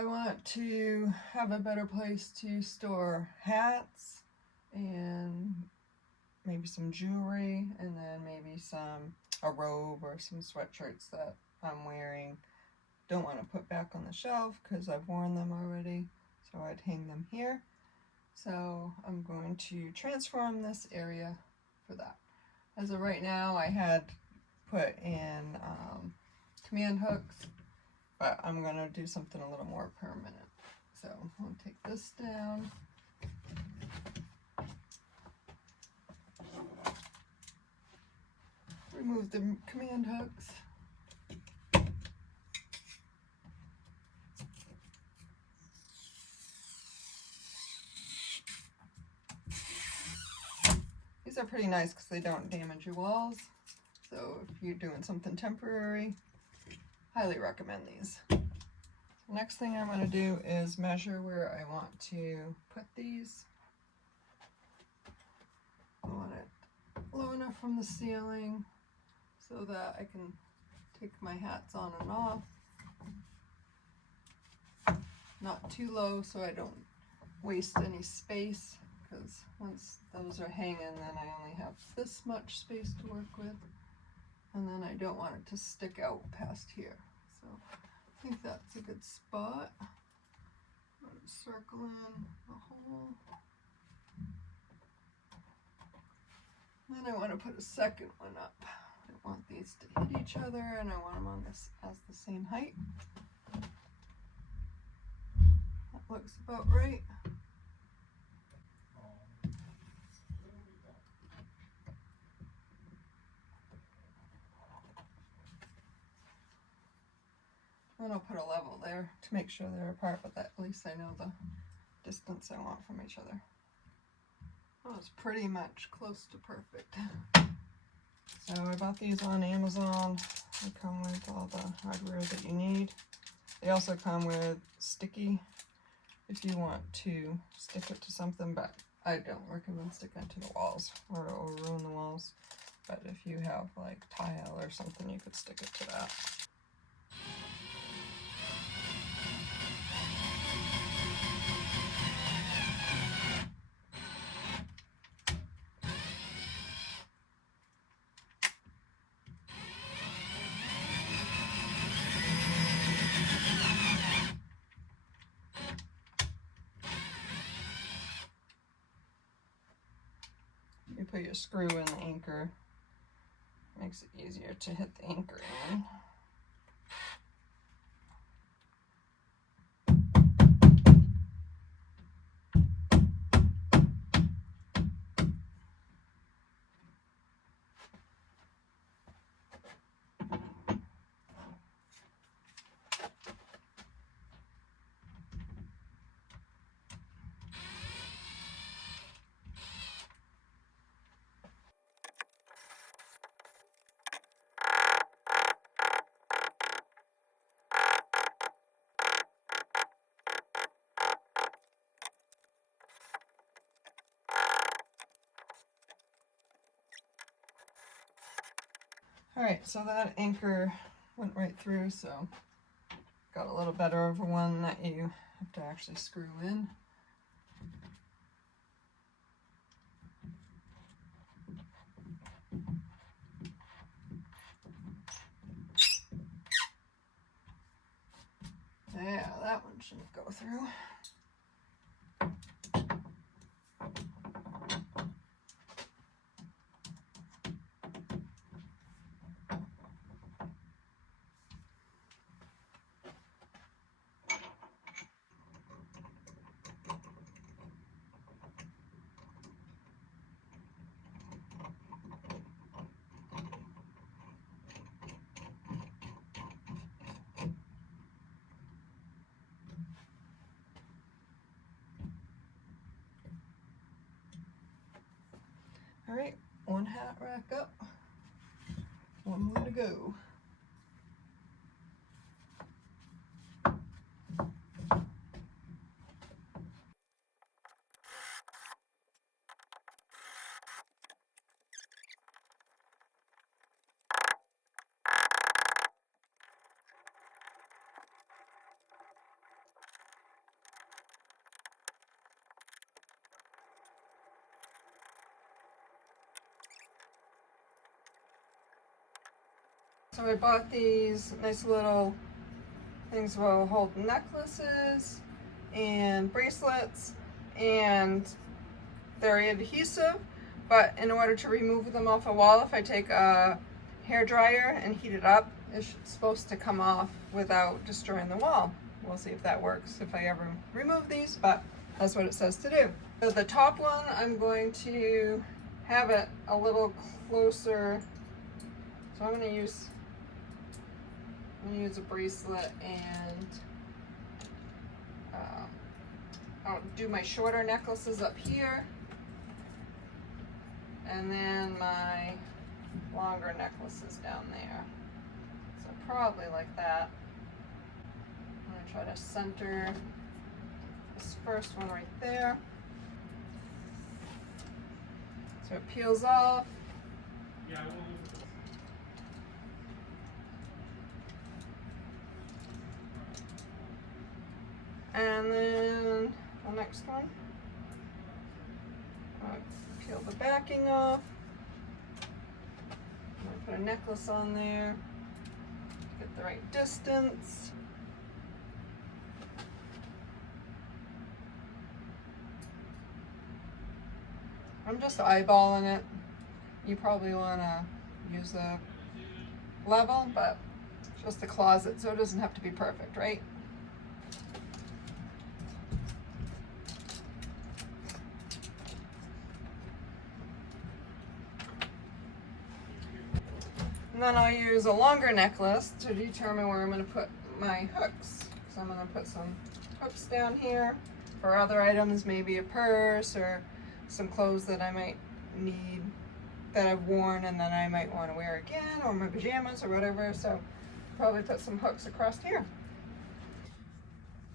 I want to have a better place to store hats and maybe some jewelry, and then maybe a robe or some sweatshirts that I'm wearing. Don't want to put back on the shelf because I've worn them already, so I'd hang them here. So I'm going to transform this area for that. As of right now, I had put in command hooks, but I'm going to do something a little more permanent. So I'll take this down. Remove the command hooks. These are pretty nice because they don't damage your walls. So if you're doing something temporary, highly recommend these. Next thing I'm going to do is measure where I want to put these. I want it low enough from the ceiling so that I can take my hats on and off. Not too low so I don't waste any space, because once those are hanging, then I only have this much space to work with, and then I don't want it to stick out past here. So I think that's a good spot. I'm going to circle in the hole. Then I want to put a second one up. I want these to hit each other, and I want them on this as the same height. That looks about right. And I'll put a level there to make sure they're apart, but at least I know the distance I want from each other. That was pretty much close to perfect. So I bought these on Amazon. They come with all the hardware that you need. They also come with sticky if you want to stick it to something, but I don't recommend sticking it to the walls or it will ruin the walls. But if you have like tile or something, you could stick it to that. You put your screw in the anchor, makes it easier to hit the anchor in. Alright, so that anchor went right through, so got a little better of one that you have to actually screw in. Yeah, that one shouldn't go through. Alright, one hat rack up, one more to go. So I bought these nice little things will hold necklaces and bracelets, and they're adhesive, but in order to remove them off a wall, if I take a hair dryer and heat it up, it's supposed to come off without destroying the wall. We'll see if that works if I ever remove these, but that's what it says to do. So the top one, I'm going to have it a little closer. So I'm going to use a bracelet, and I'll do my shorter necklaces up here, and then my longer necklaces down there. So probably like that. I'm going to try to center this first one right there. So it peels off. Yeah, and then the next one, I'll peel the backing off. I'm going to put a necklace on there, get the right distance. I'm just eyeballing it. You probably want to use a level, but it's just a closet, so it doesn't have to be perfect, right? And then I'll use a longer necklace to determine where I'm going to put my hooks. So I'm going to put some hooks down here for other items, maybe a purse or some clothes that I might need, that I've worn and then I might want to wear again, or my pajamas or whatever. So probably put some hooks across here.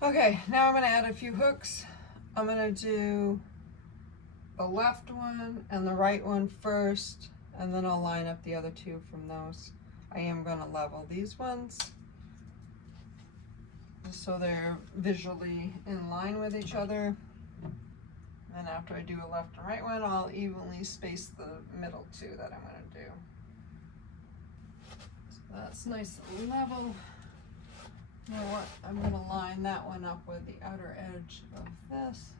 Okay, now I'm going to add a few hooks. I'm going to do the left one and the right one first, and then I'll line up the other two from those. I am going to level these ones so they're visually in line with each other. And after I do a left and right one, I'll evenly space the middle two that I'm going to do. So that's nice and level. You know what? I'm going to line that one up with the outer edge of this.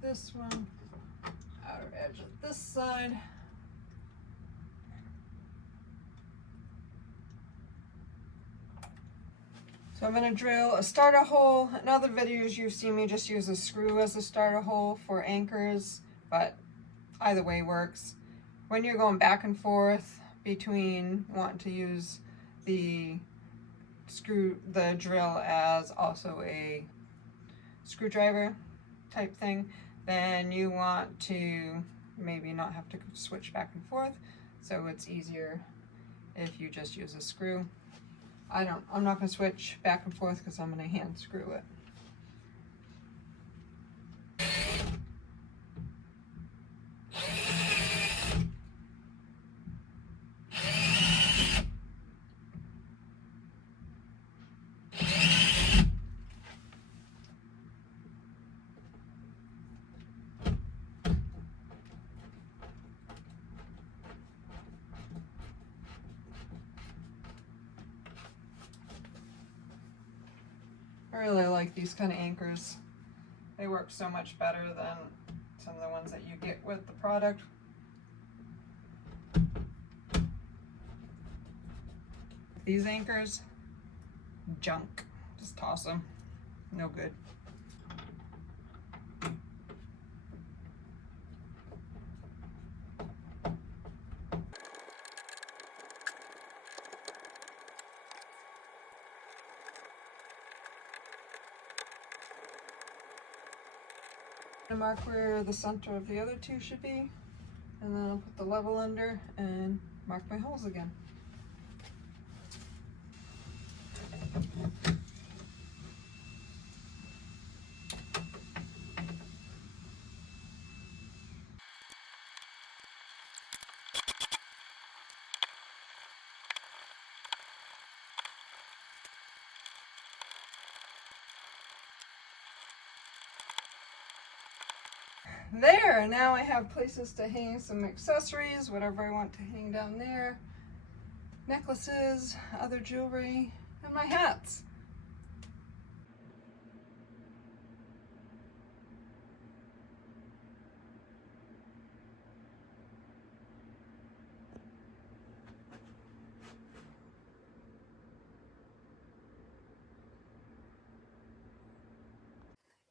This one, outer edge of this side. So I'm going to drill a starter hole. In other videos you've seen me just use a screw as a starter hole for anchors, but either way works. When you're going back and forth between wanting to use the drill as also a screwdriver type thing, then you want to maybe not have to switch back and forth, so it's easier if you just use a screw. I'm not going to switch back and forth because I'm going to hand screw it. I really like these kind of anchors. They work so much better than some of the ones that you get with the product. These anchors, junk. Just toss them. No good. I'm gonna mark where the center of the other two should be, and then I'll put the level under and mark my holes again. there, now I have places to hang some accessories, whatever I want to hang down there. Necklaces, other jewelry, and my hats.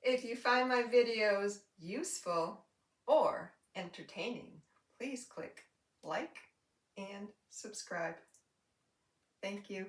If you find my videos useful or entertaining, please click like and subscribe. Thank you.